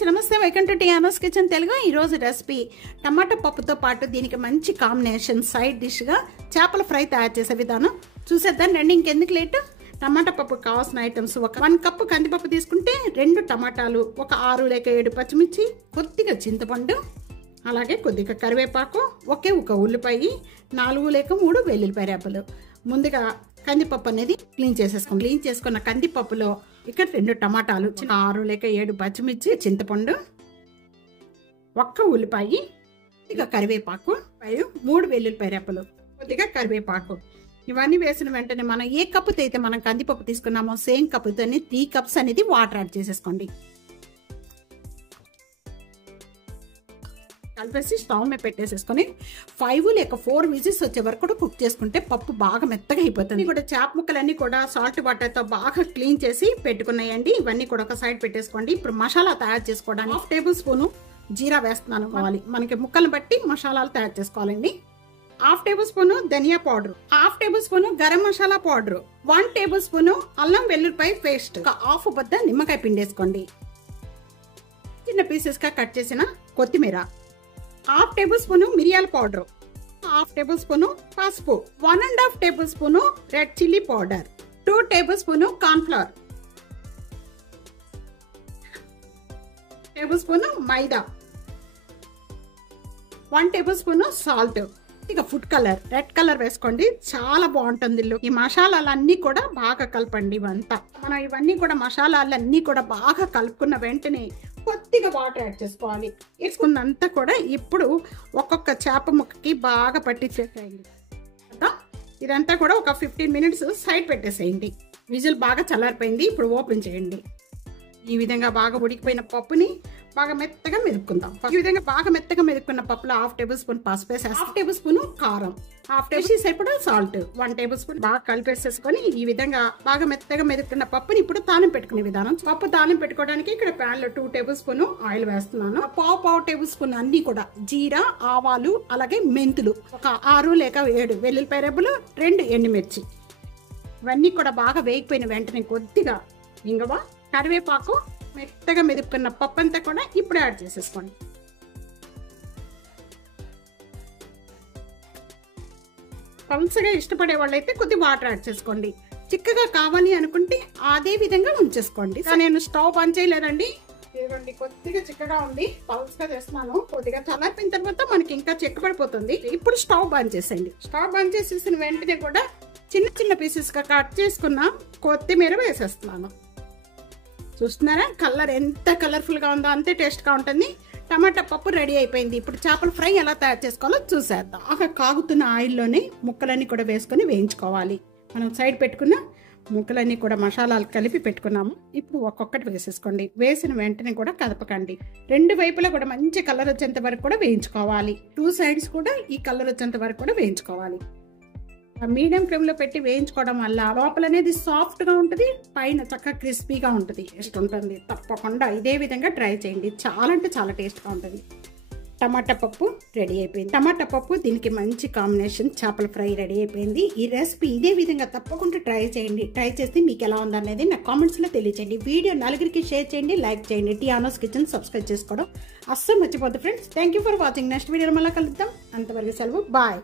Friends, నమస్తే. Welcome to టియానోస్ kitchen Telugu. ఈరోజు recipe టమాటా పప్పుతో పాటు దీనికి మంచి కాంబినేషన్ సైడ్ డిష్గా చేపల ఫ్రై తయారు చేసే విధానం చూసేద్దాం రండి. ఇంకెందుకు లేట్, టమాటా పప్పు కావాల్సిన ఐటమ్స్: ఒక 1 కప్పు కందిపప్పు తీసుకుంటే 2 టమాటాలు, ఒక 6 లేక 7 పచ్చిమిర్చి, కొద్దిగా చింతపండు, అలాగే కొద్దిగా కరివేపాకు, ఒక ఉల్లిపాయ, 4 లేక 3 వెల్లుల్లిపాయ రెబ్బలు. ముందుగా కందిపప్పు అనేది క్లీన్ చేసేసుకోండి. క్లీన్ చేసుకున్న కందిపప్పులో ఇక్కడ 2 టమాటాలు, 6 లేక 7 పచ్చిమిర్చి, చింతపండు, 1 ఉల్లిపాయ, కొద్దిగా కరివేపాకు, 3 వెల్లుల్లిపాయ రెబ్బలు, కొద్దిగా కరివేపాకు. ఇవన్నీ వేసిన వెంటనే మనం ఏ కప్పుతో అయితే మనం కందిపప్పు తీసుకున్నామో సేమ్ కప్పుతో 3 కప్స్ అనేది వాటర్ యాడ్ చేసేసుకోండి. కలిపేసి స్టవ్ మీద పెట్టేసేసుకొని 5 లేక 4 విజిల్స్ వచ్చే వరకు కూడా కుక్ చేసుకుంటే పప్పు బాగా మెత్తగా అయిపోతుంది. కూడా చేప ముక్కలన్నీ కూడా సాల్ట్ వాటర్తో బాగా క్లీన్ చేసి పెట్టుకున్నాయండి. ఇవన్నీ కూడా ఒక సైడ్ పెట్టేసుకోండి. ఇప్పుడు మసాలా తయారు చేసుకోవడానికి 1/2 టేబుల్ స్పూను జీరా వేస్తున్నాను. కావాలి మనకి ముక్కలు బట్టి మసాలాలు తయారు చేసుకోవాలండి. 1/2 టేబుల్ స్పూను ధనియా powder, 1/2 table spoon garam masala powder, 1 table spoon అల్లం వెల్లుల్లిపాయ పేస్ట్, ఒక 1/2 బద్ద నిమ్మకాయ పిండేసుకోండి. చిన్న పీసెస్ గా కట్ చేసిన కొత్తిమీర, 1/2 టేబుల్ స్పూను మిరియాల పౌడర్, 1/2 టేబుల్ స్పూను పసుపు, 1.5 table spoon red chilli powder, 2 table spoon corn flour, table spoon మైదా, 1 టేబుల్ స్పూను సాల్ట్, ఇక ఫుడ్ కలర్ రెడ్ కలర్ వేసుకోండి, చాలా బాగుంటుంది. ఈ మసాలాలన్నీ కూడా బాగా కలపండి. ఇవంతా మనం ఇవన్నీ కూడా మసాలాలన్నీ కూడా బాగా కలుపుకున్న వెంటనే కొద్దిగా వాటర్ యాడ్ చేసుకోవాలి. వేసుకున్నంతా కూడా ఇప్పుడు ఒక్కొక్క చేప ముక్కకి బాగా పట్టించేసేయండి. ఇదంతా కూడా ఒక 15 మినిట్స్ సైడ్ పెట్టేసేయండి. విజిల్ బాగా చల్లారిపోయింది. ఇప్పుడు ఓపెన్ చేయండి. ఈ విధంగా బాగా ఉడికిపోయిన పప్పుని బాగా మెత్తగా మెదుపుకుందాం. ఈ విధంగా బాగా మెత్తగా మెదుపుకున్న పప్పులో 1/2 టేబుల్ స్పూన్ పసుపు వేసి, 1/2 టేబుల్ స్పూన్ కారం, 1/2 టేబుల్ సరిపడా సాల్ట్, 1 టేబుల్ స్పూన్ బాగా కలిపేసేసుకొని ఈ విధంగా బాగా మెత్తగా మెదుపుకున్న పప్పుని ఇప్పుడు తాలింపు పెట్టుకునే విధానం. పప్పు తాలింపు పెట్టుకోవడానికి ఇక్కడ ప్యాన్ లో 2 టేబుల్ స్పూన్ ఆయిల్ వేస్తున్నాను. పావు టేబుల్ స్పూన్ అన్ని కూడా జీరా, ఆవాలు, అలాగే మెంతులు, ఒక 6 లేక 7 వెల్లుల్లిపాయ రెబ్బలు, 2 ఎండుమిర్చి. ఇవన్నీ కూడా బాగా వేగిపోయిన వెంటనే కొద్దిగా ఇంగువ, కరివేపాకు, మెత్తగా మెదుపుకున్న పప్పు అంతా కూడా ఇప్పుడు యాడ్ చేసేసుకోండి. పల్చగా ఇష్టపడే వాళ్ళైతే కొద్ది వాటర్ యాడ్ చేసుకోండి. చిక్కగా కావాలి అనుకుంటే అదే విధంగా ఉంచేసుకోండి. నేను స్టవ్ బంద్ చేయలేదండి. ఇదిగోండి, కొద్దిగా చిక్కగా ఉంది, పల్చగా చేస్తున్నాను. కొద్దిగా చల్లారిపోయిన తర్వాత మనకి ఇంకా చిక్కబడిపోతుంది. ఇప్పుడు స్టవ్ బంద్ చేసేయండి. స్టవ్ బంద్ చేసేసిన వెంటనే కూడా చిన్న చిన్న పీసెస్ గా కట్ చేసుకున్న కొత్తిమీర వేసేస్తున్నాను. చూస్తున్నారా, కలర్ ఎంత కలర్ఫుల్ గా ఉందో అంతే టేస్ట్ గా ఉంటుంది. టమాటా పప్పు రెడీ అయిపోయింది. ఇప్పుడు చేపల ఫ్రై ఎలా తయారు చేసుకోవాలో చూసేద్దాం. బాగా కాగుతున్న ఆయిల్లోనే ముక్కలన్నీ కూడా వేసుకొని వేయించుకోవాలి. మనం సైడ్ పెట్టుకున్న ముక్కలన్నీ కూడా మసాలాలు కలిపి పెట్టుకున్నాము. ఇప్పుడు ఒక్కొక్కటి వేసేసుకోండి. వేసిన వెంటనే కూడా కదపకండి. 2 వైపులా కూడా మంచి కలర్ వచ్చేంత వరకు కూడా వేయించుకోవాలి. 2 సైడ్స్ కూడా ఈ కలర్ వచ్చేంత వరకు కూడా వేయించుకోవాలి. మీడియం ఫ్లేమ్ లో పెట్టి వేయించుకోవడం వల్ల లోపల అనేది సాఫ్ట్ గా ఉంటుంది, పైన చక్కగా క్రిస్పీగా ఉంటుంది, టేస్ట్ ఉంటుంది. తప్పకుండా ఇదే విధంగా ట్రై చేయండి. చాలా అంటే చాలా టేస్ట్ గా ఉంటుంది. టమాటా పప్పు రెడీ అయిపోయింది. టమాటా పప్పు దీనికి మంచి కాంబినేషన్ చేపల ఫ్రై రెడీ అయిపోయింది. ఈ రెసిపీ ఇదే విధంగా తప్పకుండా ట్రై చేయండి. ట్రై చేస్తే మీకు ఎలా ఉందనేది నా కామెంట్స్ లో తెలియచేయండి. వీడియో నలుగురికి షేర్ చేయండి, లైక్ చేయండి. టియానోస్ కిచెన్ సబ్స్క్రైబ్ చేసుకోవడం అస్సలు మర్చిపోద్దు friends. Thank you for watching. Next వీడియోలో మళ్ళీ కలుద్దాం. అంతవరకు సెలవు, బాయ్.